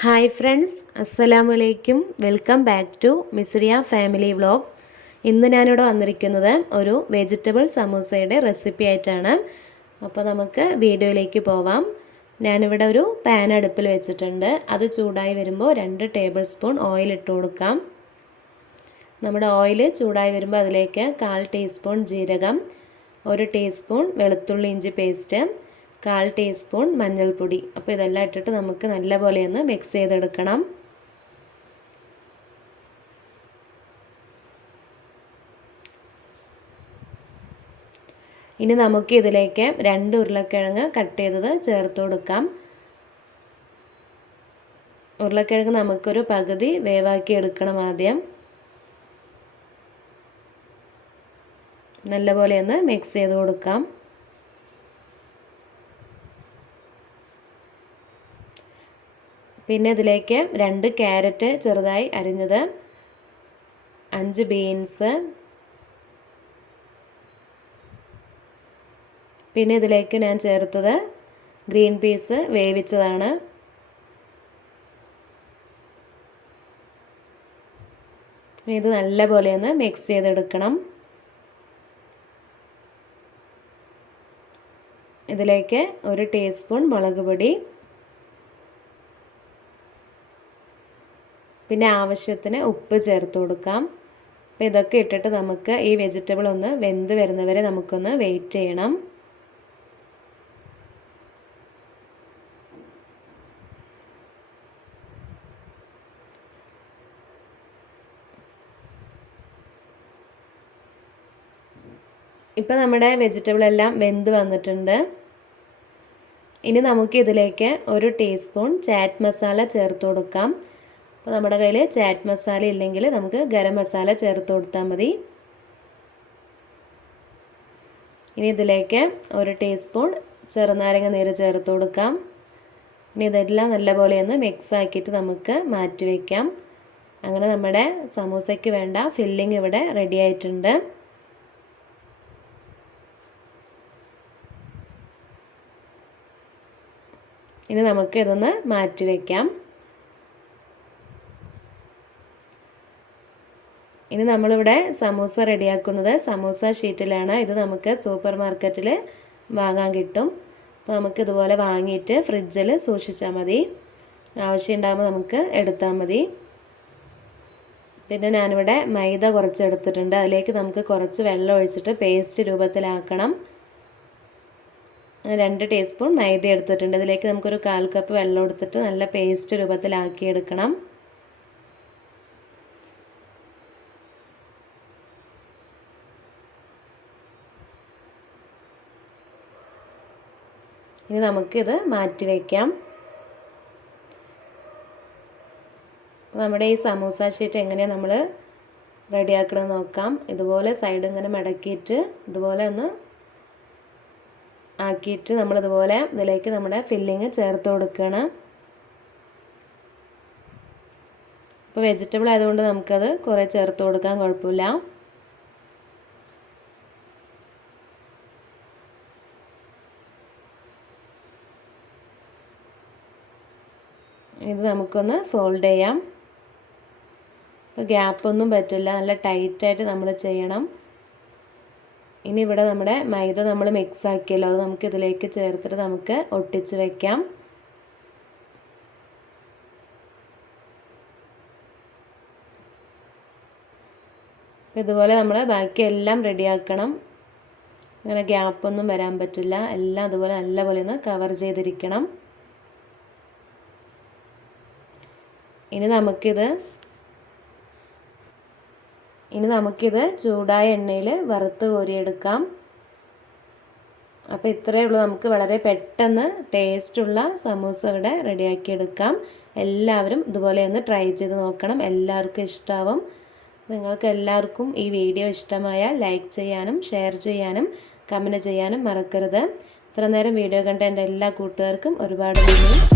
Hi friends, അസ്സലാമു അലൈക്കും. Welcome back to Misriya family vlog. ഇന്ന് ഞാനിവിടെ വന്നിരിക്കുന്നത് ഒരു വെജിറ്റബിൾ സമൂസയുടെ റെസിപ്പി ആയിട്ടാണ്. അപ്പോൾ നമുക്ക് വീഡിയോയിലേക്ക് പോവാം. ഞാനിവിടെ ഒരു പാൻ അടുപ്പിൽ വെച്ചിട്ടുണ്ട്. അത് ചൂടായി വരുമ്പോൾ 2 ടേബിൾ സ്പൂൺ ഓയിൽ ഇട്ട് കൊടുക്കാം. നമ്മുടെ ഓയിൽ ചൂടായി വരുമ്പോൾ അതിലേക്ക് 1/4 ടീസ്പൂൺ ജീരകം, 1 ടീസ്പൂൺ വെളുത്തുള്ളി ഇഞ്ചി പേസ്റ്റ്, 1/4 ടീസ്പൂൺ മഞ്ഞൾപ്പൊടി. അപ്പോൾ ഇതെല്ലാം ഇട്ടിട്ട് നമുക്ക് നല്ലപോലെ ഒന്ന് മിക്സ് ചെയ്തെടുക്കണം. ഇനി നമുക്ക് ഇതിലേക്ക് 2 ഉരുളക്കിഴങ്ങ് കട്ട് ചെയ്തത് ചേർത്ത് കൊടുക്കാം. ഉരുളക്കിഴങ്ങ് നമുക്കൊരു പകുതി വേവാക്കി എടുക്കണം. ആദ്യം നല്ലപോലെ ഒന്ന് മിക്സ് ചെയ്ത് കൊടുക്കാം. പിന്നെ ഇതിലേക്ക് 2 ക്യാരറ്റ് ചെറുതായി അരിഞ്ഞത്, 5 ബീൻസ്, പിന്നെ ഇതിലേക്ക് ഞാൻ ചേർത്തത് ഗ്രീൻ പീസ് വേവിച്ചതാണ്. ഇത് നല്ലപോലെ ഒന്ന് മിക്സ് ചെയ്തെടുക്കണം. ഇതിലേക്ക് 1 ടീസ്പൂൺ മുളക് പൊടി, പിന്നെ ആവശ്യത്തിന് ഉപ്പ് ചേർത്ത് കൊടുക്കാം. അപ്പോൾ ഇതൊക്കെ ഇട്ടിട്ട് നമുക്ക് ഈ വെജിറ്റബിൾ ഒന്ന് വെന്ത് വരുന്നവരെ നമുക്കൊന്ന് വെയിറ്റ് ചെയ്യണം. ഇപ്പോൾ നമ്മുടെ വെജിറ്റബിൾ എല്ലാം വെന്ത് വന്നിട്ടുണ്ട്. ഇനി നമുക്ക് ഇതിലേക്ക് 1 ടീസ്പൂൺ ചാറ്റ് മസാല ചേർത്ത് കൊടുക്കാം. അപ്പോൾ നമ്മുടെ കയ്യിൽ ചാറ്റ് മസാല ഇല്ലെങ്കിൽ നമുക്ക് ഗരം മസാല ചേർത്ത് കൊടുത്താൽ മതി. ഇനി ഇതിലേക്ക് 1 ടീസ്പൂൺ ചെറുനാരങ്ങ നീര് ചേർത്ത് കൊടുക്കാം. ഇനി ഇതെല്ലാം നല്ലപോലെ ഒന്ന് മിക്സ് ആക്കിയിട്ട് നമുക്ക് മാറ്റി വയ്ക്കാം. അങ്ങനെ നമ്മുടെ സമൂസയ്ക്ക് വേണ്ട ഫില്ലിംഗ് ഇവിടെ റെഡി ആയിട്ടുണ്ട്. ഇനി നമുക്ക് ഇതൊന്ന് മാറ്റി വയ്ക്കാം. ഇനി നമ്മളിവിടെ സമൂസ റെഡിയാക്കുന്നത് സമൂസ ഷീറ്റിലാണ്. ഇത് നമുക്ക് സൂപ്പർ മാർക്കറ്റിൽ വാങ്ങാൻ കിട്ടും. അപ്പോൾ നമുക്ക് ഇതുപോലെ വാങ്ങിയിട്ട് ഫ്രിഡ്ജിൽ സൂക്ഷിച്ചാൽ മതി. ആവശ്യമുണ്ടാകുമ്പോൾ നമുക്ക് എടുത്താൽ മതി. പിന്നെ ഞാനിവിടെ മൈദ കുറച്ച് എടുത്തിട്ടുണ്ട്. അതിലേക്ക് നമുക്ക് കുറച്ച് വെള്ളം ഒഴിച്ചിട്ട് പേസ്റ്റ് രൂപത്തിലാക്കണം. 2 ടീസ്പൂൺ മൈദ എടുത്തിട്ടുണ്ട്. ഇതിലേക്ക് നമുക്കൊരു 1/4 കപ്പ് വെള്ളം എടുത്തിട്ട് നല്ല പേസ്റ്റ് രൂപത്തിലാക്കിയെടുക്കണം. ഇനി നമുക്കിത് മാറ്റി വയ്ക്കാം. നമ്മുടെ ഈ സമൂസ ഷീറ്റ് എങ്ങനെയാണ് നമ്മൾ റെഡിയാക്കണമെന്ന് നോക്കാം. ഇതുപോലെ സൈഡ് ഇങ്ങനെ മടക്കിയിട്ട് ഇതുപോലെ ഒന്ന് ആക്കിയിട്ട് നമ്മളിതുപോലെ ഇതിലേക്ക് നമ്മുടെ ഫില്ലിങ് ചേർത്ത് കൊടുക്കണം. ഇപ്പോൾ വെജിറ്റബിൾ ആയതുകൊണ്ട് നമുക്കത് കുറേ ചേർത്ത് കൊടുക്കാൻ കുഴപ്പമില്ല. ഇത് നമുക്കൊന്ന് ഫോൾഡ് ചെയ്യാം. ഇപ്പോൾ ഗ്യാപ്പൊന്നും പറ്റില്ല, നല്ല ടൈറ്റായിട്ട് നമ്മൾ ചെയ്യണം. ഇനി ഇവിടെ നമ്മുടെ മൈദ നമ്മൾ മിക്സ് ആക്കിയല്ലോ, അത് നമുക്ക് ഇതിലേക്ക് ചേർത്തിട്ട് നമുക്ക് ഒട്ടിച്ച് വയ്ക്കാം. ഇതുപോലെ നമ്മൾ ബാക്കി എല്ലാം റെഡിയാക്കണം. അങ്ങനെ ഗ്യാപ്പൊന്നും വരാൻ പറ്റില്ല. എല്ലാം അതുപോലെ നല്ലപോലെ ഒന്ന് കവർ ചെയ്തിരിക്കണം. ഇനി നമുക്കിത് ചൂടായ എണ്ണയിൽ വറുത്ത് കോരിയെടുക്കാം. അപ്പോൾ ഇത്രയേ ഉള്ളൂ. നമുക്ക് വളരെ പെട്ടെന്ന് ടേസ്റ്റുള്ള സമൂസ ഇവിടെ റെഡിയാക്കിയെടുക്കാം. എല്ലാവരും ഇതുപോലെ ഒന്ന് ട്രൈ ചെയ്ത് നോക്കണം. എല്ലാവർക്കും ഇഷ്ടമാവും. നിങ്ങൾക്ക് എല്ലാവർക്കും ഈ വീഡിയോ ഇഷ്ടമായാൽ ലൈക്ക് ചെയ്യാനും ഷെയർ ചെയ്യാനും കമൻറ്റ് ചെയ്യാനും മറക്കരുത്. ഇത്ര നേരം വീഡിയോ കണ്ട എൻ്റെ എല്ലാ കൂട്ടുകാർക്കും ഒരുപാട് നന്ദി.